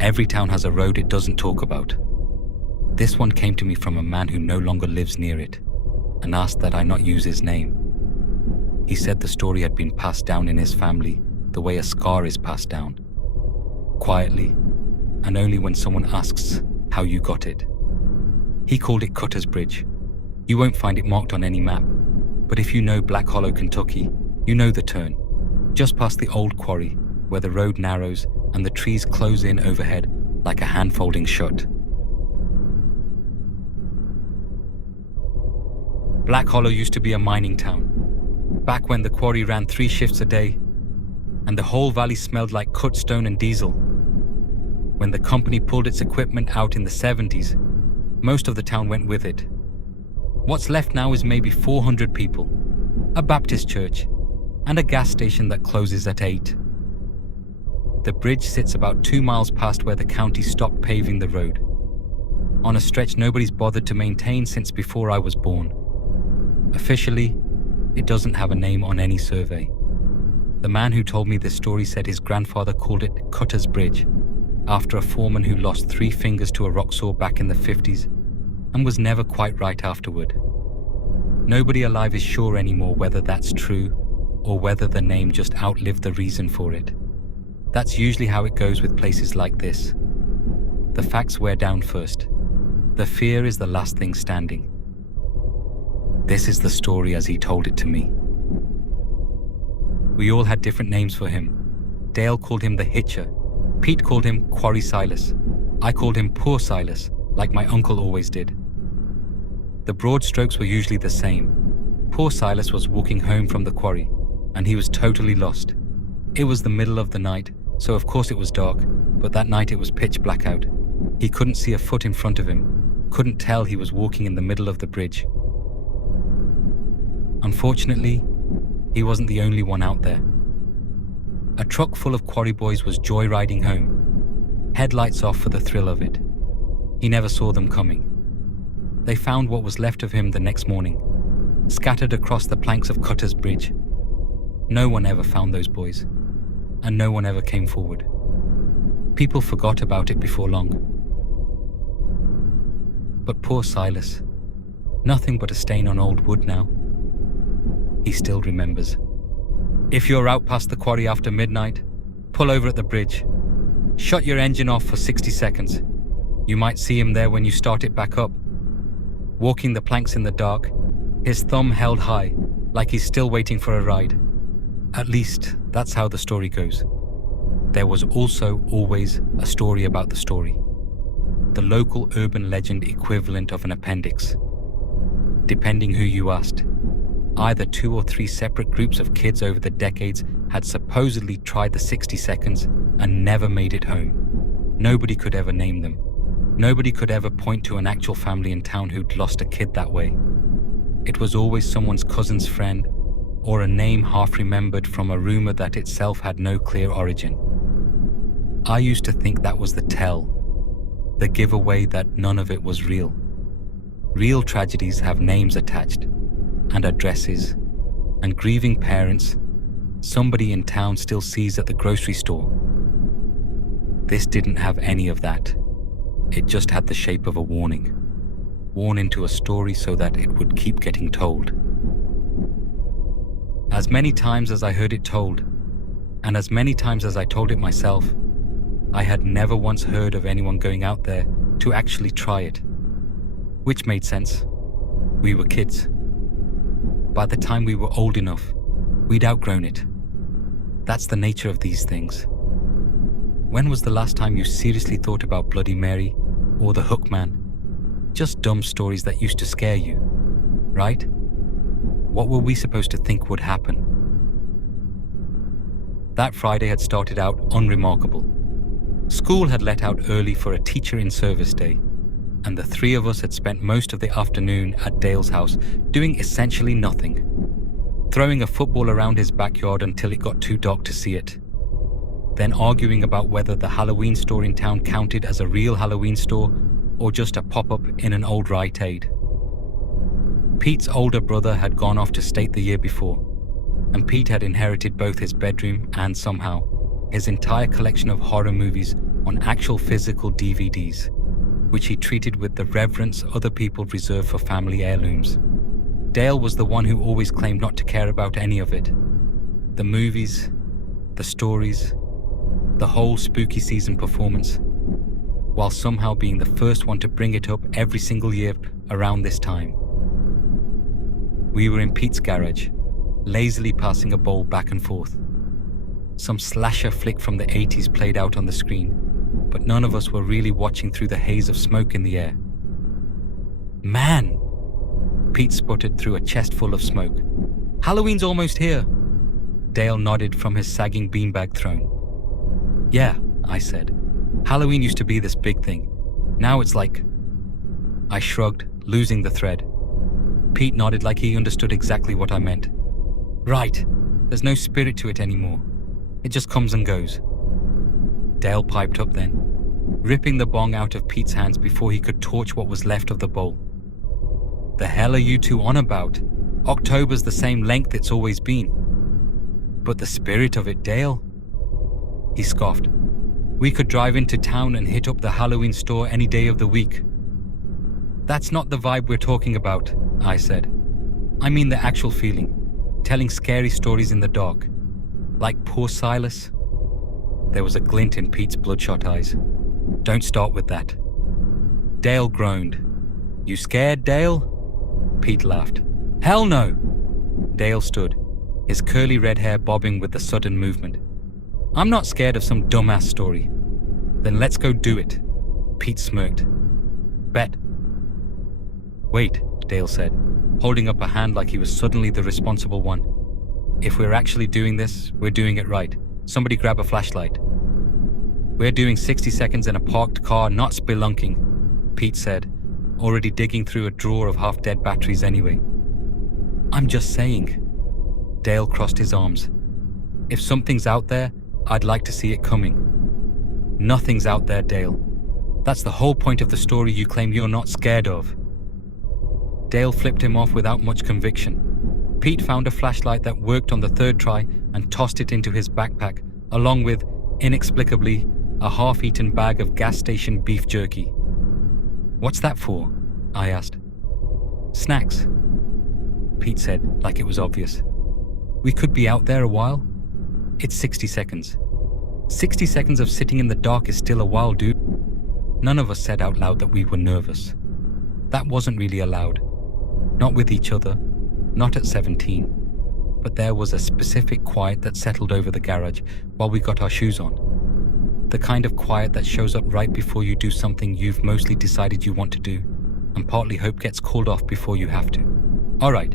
Every town has a road it doesn't talk about. This one came to me from a man who no longer lives near it and asked that I not use his name. He said the story had been passed down in his family the way a scar is passed down, quietly, and only when someone asks how you got it. He called it Cutter's Bridge. You won't find it marked on any map, but if you know Blackhollow, Kentucky, you know the turn, just past the old quarry where the road narrows and the trees close in overhead like a hand folding shut. Blackhollow used to be a mining town, back when the quarry ran 3 shifts a day and the whole valley smelled like cut stone and diesel. When the company pulled its equipment out in the 70s, most of the town went with it. What's left now is maybe 400 people, a Baptist church, and a gas station that closes at 8. The bridge sits about 2 miles past where the county stopped paving the road, on a stretch nobody's bothered to maintain since before I was born. Officially, it doesn't have a name on any survey. The man who told me this story said his grandfather called it Cutter's Bridge, after a foreman who lost 3 fingers to a rock saw back in the 50s and was never quite right afterward. Nobody alive is sure anymore whether that's true or whether the name just outlived the reason for it. That's usually how it goes with places like this. The facts wear down first. The fear is the last thing standing. This is the story as he told it to me. We all had different names for him. Dale called him the Hitcher. Pete called him Quarry Silas. I called him Poor Silas, like my uncle always did. The broad strokes were usually the same. Poor Silas was walking home from the quarry, and he was totally lost. It was the middle of the night, so of course it was dark, but that night it was pitch black out. He couldn't see a foot in front of him, couldn't tell he was walking in the middle of the bridge. Unfortunately, he wasn't the only one out there. A truck full of quarry boys was joyriding home, headlights off for the thrill of it. He never saw them coming. They found what was left of him the next morning, scattered across the planks of Cutter's Bridge. No one ever found those boys, and no one ever came forward. People forgot about it before long. But poor Silas, nothing but a stain on old wood now. He still remembers. If you're out past the quarry after midnight, pull over at the bridge. Shut your engine off for 60 seconds. You might see him there when you start it back up. Walking the planks in the dark, his thumb held high, like he's still waiting for a ride. At least, that's how the story goes. There was also always a story about the story. The local urban legend equivalent of an appendix. Depending who you asked, either 2 or 3 separate groups of kids over the decades had supposedly tried the 60 seconds and never made it home. Nobody could ever name them. Nobody could ever point to an actual family in town who'd lost a kid that way. It was always someone's cousin's friend, or a name half remembered from a rumor that itself had no clear origin. I used to think that was the tell, the giveaway that none of it was real. Real tragedies have names attached, and addresses, and grieving parents somebody in town still sees at the grocery store. This didn't have any of that. It just had the shape of a warning, worn into a story so that it would keep getting told. As many times as I heard it told, and as many times as I told it myself, I had never once heard of anyone going out there to actually try it. Which made sense. We were kids. By the time we were old enough, we'd outgrown it. That's the nature of these things. When was the last time you seriously thought about Bloody Mary or the Hook Man? Just dumb stories that used to scare you, right? What were we supposed to think would happen? That Friday had started out unremarkable. School had let out early for a teacher in service day, and the 3 of us had spent most of the afternoon at Dale's house doing essentially nothing. Throwing a football around his backyard until it got too dark to see it. Then arguing about whether the Halloween store in town counted as a real Halloween store or just a pop-up in an old Rite Aid. Pete's older brother had gone off to state the year before, and Pete had inherited both his bedroom and somehow his entire collection of horror movies on actual physical DVDs, which he treated with the reverence other people reserve for family heirlooms. Dale was the one who always claimed not to care about any of it. The movies, the stories, the whole spooky season performance, while somehow being the first one to bring it up every single year around this time. We were in Pete's garage, lazily passing a bowl back and forth. Some slasher flick from the 80s played out on the screen, but none of us were really watching through the haze of smoke in the air. "Man!" Pete sputtered through a chest full of smoke. "Halloween's almost here." Dale nodded from his sagging beanbag throne. "Yeah," I said. "Halloween used to be this big thing. Now it's like..." I shrugged, losing the thread. Pete nodded like he understood exactly what I meant. "Right, there's no spirit to it anymore. It just comes and goes." Dale piped up then, ripping the bong out of Pete's hands before he could torch what was left of the bowl. "The hell are you two on about? October's the same length it's always been." "But the spirit of it, Dale," he scoffed. "We could drive into town and hit up the Halloween store any day of the week." "That's not the vibe we're talking about," I said. "I mean the actual feeling, telling scary stories in the dark. Like poor Silas." There was a glint in Pete's bloodshot eyes. "Don't start with that." Dale groaned. "You scared, Dale?" Pete laughed. "Hell no!" Dale stood, his curly red hair bobbing with the sudden movement. "I'm not scared of some dumbass story." "Then let's go do it." Pete smirked. "Bet." "Wait," Dale said, holding up a hand like he was suddenly the responsible one. "If we're actually doing this, we're doing it right. Somebody grab a flashlight." "We're doing 60 seconds in a parked car, not spelunking," Pete said, already digging through a drawer of half-dead batteries anyway. "I'm just saying." Dale crossed his arms. "If something's out there, I'd like to see it coming." "Nothing's out there, Dale. That's the whole point of the story you claim you're not scared of." Dale flipped him off without much conviction. Pete found a flashlight that worked on the third try and tossed it into his backpack, along with, inexplicably, a half-eaten bag of gas station beef jerky. "What's that for?" I asked. "Snacks," Pete said, like it was obvious. "We could be out there a while. It's 60 seconds. 60 seconds of sitting in the dark is still a while, dude." None of us said out loud that we were nervous. That wasn't really allowed. Not with each other, not at 17. But there was a specific quiet that settled over the garage while we got our shoes on. The kind of quiet that shows up right before you do something you've mostly decided you want to do, and partly hope gets called off before you have to. "All right,"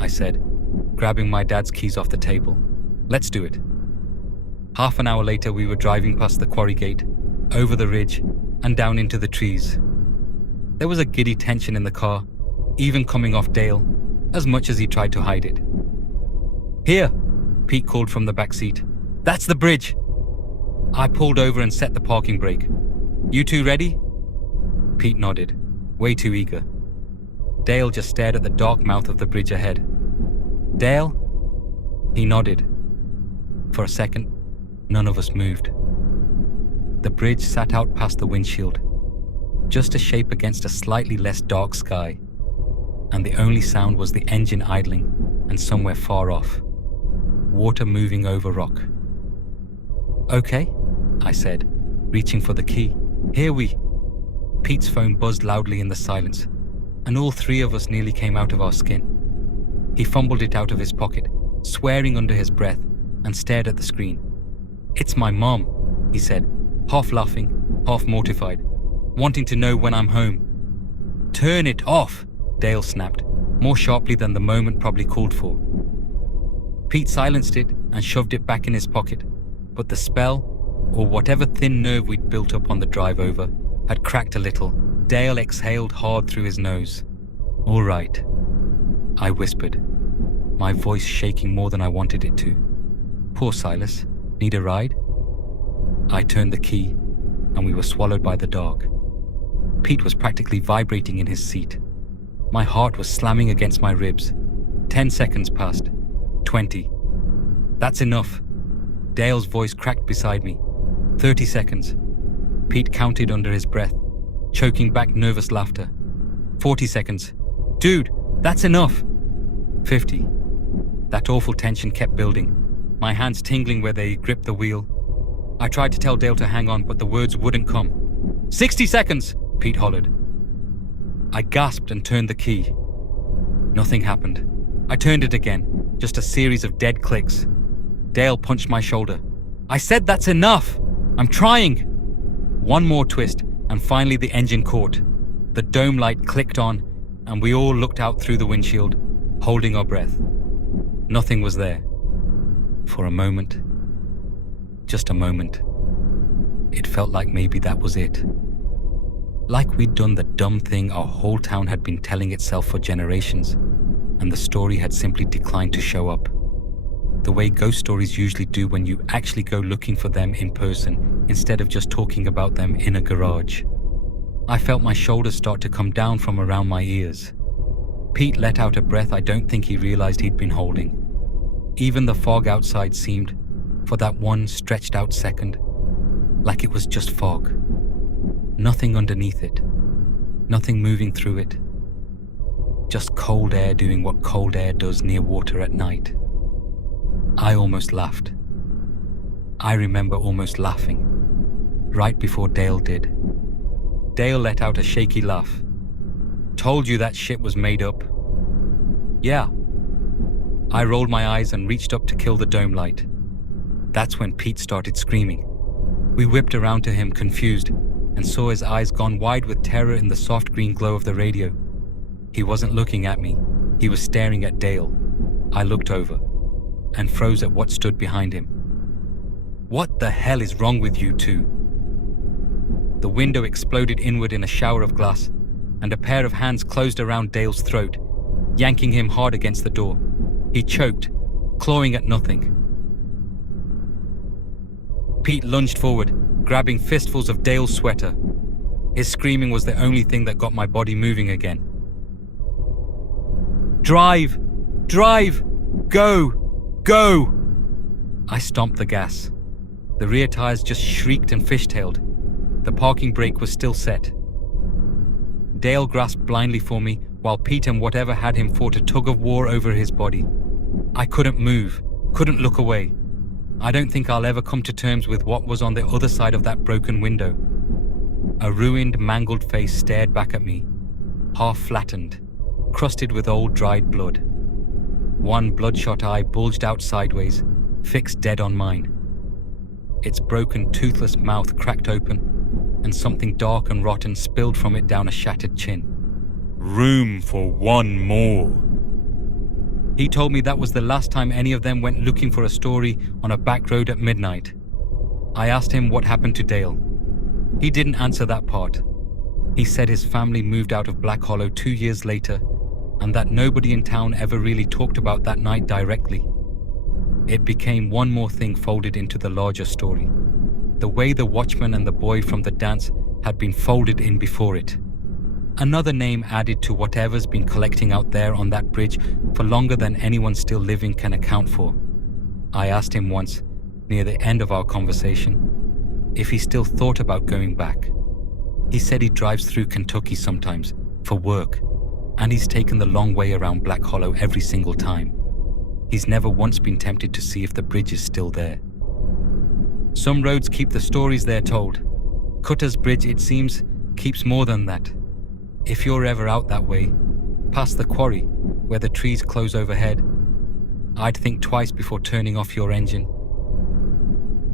I said, grabbing my dad's keys off the table. "Let's do it." Half an hour later, we were driving past the quarry gate, over the ridge, and down into the trees. There was a giddy tension in the car, even coming off Dale, as much as he tried to hide it. "Here," Pete called from the back seat. "That's the bridge." I pulled over and set the parking brake. "You two ready?" Pete nodded, way too eager. Dale just stared at the dark mouth of the bridge ahead. "Dale?" He nodded. For a second, none of us moved. The bridge sat out past the windshield, just a shape against a slightly less dark sky, and the only sound was the engine idling and somewhere far off, water moving over rock. "Okay," I said, reaching for the key. "Here we..." Pete's phone buzzed loudly in the silence, and all three of us nearly came out of our skin. He fumbled it out of his pocket, swearing under his breath, and stared at the screen. "It's my mom," he said, half laughing, half mortified, "wanting to know when I'm home." "Turn it off," Dale snapped, more sharply than the moment probably called for. Pete silenced it and shoved it back in his pocket, but the spell, or whatever thin nerve we'd built up on the drive over, had cracked a little. Dale exhaled hard through his nose. "All right," I whispered, my voice shaking more than I wanted it to. "Poor Silas. Need a ride?" I turned the key, and we were swallowed by the dark. Pete was practically vibrating in his seat. My heart was slamming against my ribs. 10 seconds passed. 20. "That's enough." Dale's voice cracked beside me. 30 seconds. Pete counted under his breath, choking back nervous laughter. 40 seconds. Dude, that's enough. 50. That awful tension kept building, my hands tingling where they gripped the wheel. I tried to tell Dale to hang on, but the words wouldn't come. 60 seconds, Pete hollered. I gasped and turned the key. Nothing happened. I turned it again, just a series of dead clicks. Dale punched my shoulder. I said that's enough! I'm trying! One more twist, and finally the engine caught. The dome light clicked on, and we all looked out through the windshield, holding our breath. Nothing was there. For a moment, just a moment, it felt like maybe that was it. Like we'd done the dumb thing our whole town had been telling itself for generations, and the story had simply declined to show up. The way ghost stories usually do when you actually go looking for them in person instead of just talking about them in a garage. I felt my shoulders start to come down from around my ears. Pete let out a breath I don't think he realized he'd been holding. Even the fog outside seemed, for that one stretched out second, like it was just fog. Nothing underneath it, nothing moving through it. Just cold air doing what cold air does near water at night. I almost laughed. I remember almost laughing, right before Dale did. Dale let out a shaky laugh. Told you that shit was made up. Yeah. I rolled my eyes and reached up to kill the dome light. That's when Pete started screaming. We whipped around to him, confused, and saw his eyes gone wide with terror in the soft green glow of the radio. He wasn't looking at me. He was staring at Dale. I looked over and froze at what stood behind him. What the hell is wrong with you two? The window exploded inward in a shower of glass, and a pair of hands closed around Dale's throat, yanking him hard against the door. He choked, clawing at nothing. Pete lunged forward, grabbing fistfuls of Dale's sweater. His screaming was the only thing that got my body moving again. Drive! Drive! Go! Go! I stomped the gas. The rear tires just shrieked and fishtailed. The parking brake was still set. Dale grasped blindly for me, while Pete and whatever had him fought a tug of war over his body. I couldn't move, couldn't look away. I don't think I'll ever come to terms with what was on the other side of that broken window. A ruined, mangled face stared back at me, half flattened, crusted with old dried blood. One bloodshot eye bulged out sideways, fixed dead on mine. Its broken, toothless mouth cracked open, and something dark and rotten spilled from it down a shattered chin. Room for one more. He told me that was the last time any of them went looking for a story on a back road at midnight. I asked him what happened to Dale. He didn't answer that part. He said his family moved out of Blackhollow 2 years later, and that nobody in town ever really talked about that night directly. It became one more thing folded into the larger story. The way the watchman and the boy from the dance had been folded in before it. Another name added to whatever's been collecting out there on that bridge for longer than anyone still living can account for. I asked him once, near the end of our conversation, if he still thought about going back. He said he drives through Kentucky sometimes, for work, and he's taken the long way around Blackhollow every single time. He's never once been tempted to see if the bridge is still there. Some roads keep the stories they're told. Cutter's Bridge, it seems, keeps more than that. If you're ever out that way, past the quarry, where the trees close overhead, I'd think twice before turning off your engine.